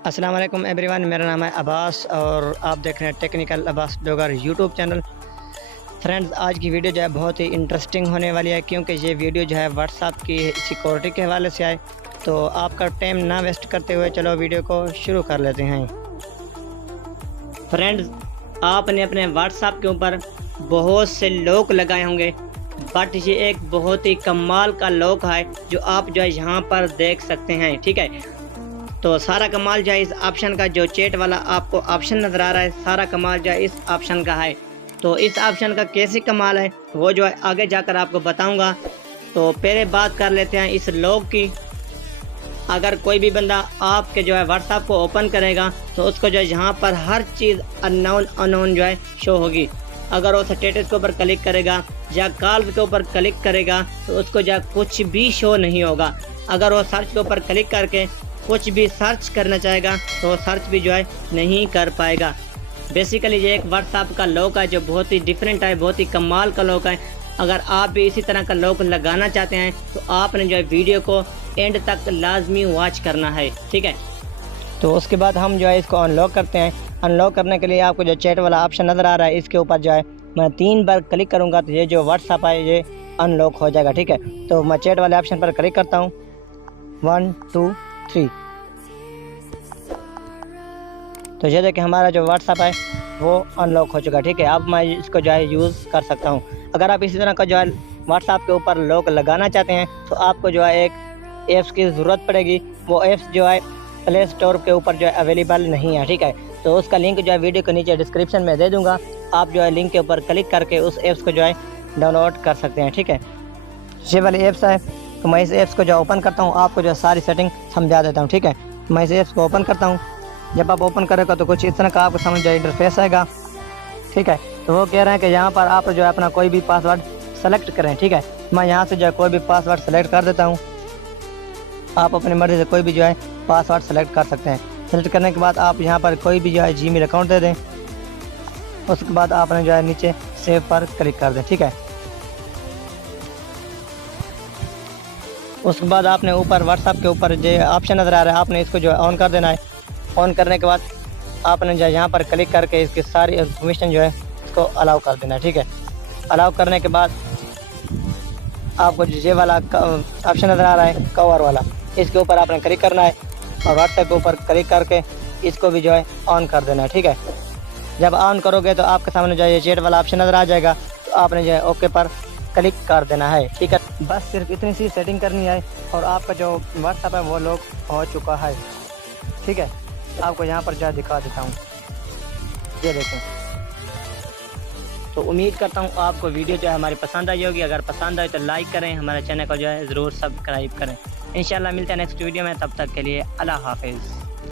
अस्सलाम वालेकुम एवरीवन, मेरा नाम है अब्बास और आप देख रहे हैं technical Abbas Dogar YouTube channel. Friends, आज की वीडियो जो है बहुत ही इंटरेस्टिंग होने वाली है, क्योंकि ये वीडियो जो है व्हाट्सएप की सिक्योरिटी के हवाले से आए। तो आपका टाइम ना वेस्ट करते हुए चलो वीडियो को शुरू कर लेते हैं। फ्रेंड्स, आपने अपने व्हाट्सएप के ऊपर बहुत से लॉक लगाए होंगे, बट ये एक बहुत ही कमाल का लॉक है जो आप जो है यहाँ पर देख सकते हैं। ठीक है, तो सारा कमाल जो है इस ऑप्शन का, जो चैट वाला आपको ऑप्शन नज़र आ रहा है, सारा कमाल जो है इस ऑप्शन का है। तो इस ऑप्शन का कैसे कमाल है वो जो है आगे जाकर आपको बताऊंगा। तो पहले बात कर लेते हैं इस लॉक की। अगर कोई भी बंदा आपके जो है व्हाट्सएप को ओपन करेगा तो उसको जो है यहाँ पर हर चीज़ अननोन जो है शो होगी। अगर वो स्टेटस के ऊपर क्लिक करेगा या कॉल्स के ऊपर क्लिक करेगा तो उसको जो है कुछ भी शो नहीं होगा। अगर वो सर्च के ऊपर क्लिक करके कुछ भी सर्च करना चाहेगा तो सर्च भी जो है नहीं कर पाएगा। बेसिकली ये एक व्हाट्सएप का लॉक है जो बहुत ही डिफरेंट है, बहुत ही कमाल का लॉक है। अगर आप भी इसी तरह का लॉक लगाना चाहते हैं तो आपने जो है वीडियो को एंड तक लाजमी वॉच करना है। ठीक है, तो उसके बाद हम जो है इसको अनलॉक करते हैं। अनलॉक करने के लिए आपको जो चैट वाला ऑप्शन नज़र आ रहा है, इसके ऊपर जो है मैं 3 बार क्लिक करूँगा तो ये जो व्हाट्सएप है ये अनलॉक हो जाएगा। ठीक है, तो मैं चैट वाले ऑप्शन पर क्लिक करता हूँ। 1 2 3। तो ये देखिए हमारा जो व्हाट्सएप है वो अनलॉक हो चुका है। ठीक है, अब मैं इसको जो है यूज़ कर सकता हूँ। अगर आप इसी तरह का जो है व्हाट्सएप के ऊपर लॉक लगाना चाहते हैं तो आपको जो है एक ऐप्स की ज़रूरत पड़ेगी। वो ऐप्स जो है प्ले स्टोर के ऊपर जो है अवेलेबल नहीं है। ठीक है, तो उसका लिंक जो है वीडियो के नीचे डिस्क्रिप्शन में दे दूँगा। आप जो है लिंक के ऊपर क्लिक करके उस ऐप्स को जो है डाउनलोड कर सकते हैं। ठीक है, ये वाली ऐप्स है, तो मैं इस ऐप्स को जो ओपन करता हूँ, आपको जो सारी सेटिंग समझा देता हूँ। ठीक है, मैं इस ऐप्स को ओपन करता हूँ। जब आप ओपन करेगा तो कुछ इस तरह का आपको समझ जाए इंटरफेस आएगा। ठीक है, तो वो कह रहे हैं कि यहाँ पर आप जो है अपना कोई भी पासवर्ड सेलेक्ट करें। ठीक है, मैं यहाँ से जो है कोई भी पासवर्ड सेलेक्ट कर देता हूँ। आप अपनी मर्ज़ी से कोई भी जो है पासवर्ड सेलेक्ट कर सकते हैं। सेलेक्ट करने के बाद आप यहाँ पर कोई भी जो है जीमेल अकाउंट दे दें। उसके बाद आपने जो है नीचे सेव पर क्लिक कर दें। ठीक है, उसके बाद आपने ऊपर व्हाट्सएप के ऊपर जो ऑप्शन नज़र आ रहा है, आपने इसको जो है ऑन कर देना है। ऑन करने के बाद आपने जो है यहाँ पर क्लिक करके इसकी सारी इन्फॉर्मेशन जो है इसको अलाउ कर देना है। ठीक है, अलाउ करने के बाद आपको ये वाला ऑप्शन नज़र आ रहा है कवर वाला, इसके ऊपर आपने क्लिक करना है और व्हाट्सएप के ऊपर क्लिक करके इसको भी जो है ऑन कर देना है। ठीक है, जब ऑन करोगे तो आपके सामने जो है ये चैट वाला ऑप्शन नज़र आ जाएगा, तो आपने जो है ओके पर क्लिक कर देना है। ठीक है, बस सिर्फ इतनी सी सेटिंग करनी है और आपका जो व्हाट्सएप है वो लॉक हो चुका है। ठीक है, आपको यहाँ पर जो दिखा देता हूँ, ये देखें। तो उम्मीद करता हूँ आपको वीडियो जो है हमारी पसंद आई होगी। अगर पसंद आए तो लाइक करें, हमारे चैनल को जो है ज़रूर सब्सक्राइब करें। इंशाल्लाह मिलते हैं नेक्स्ट वीडियो में, तब तक के लिए अल्लाह हाफिज़।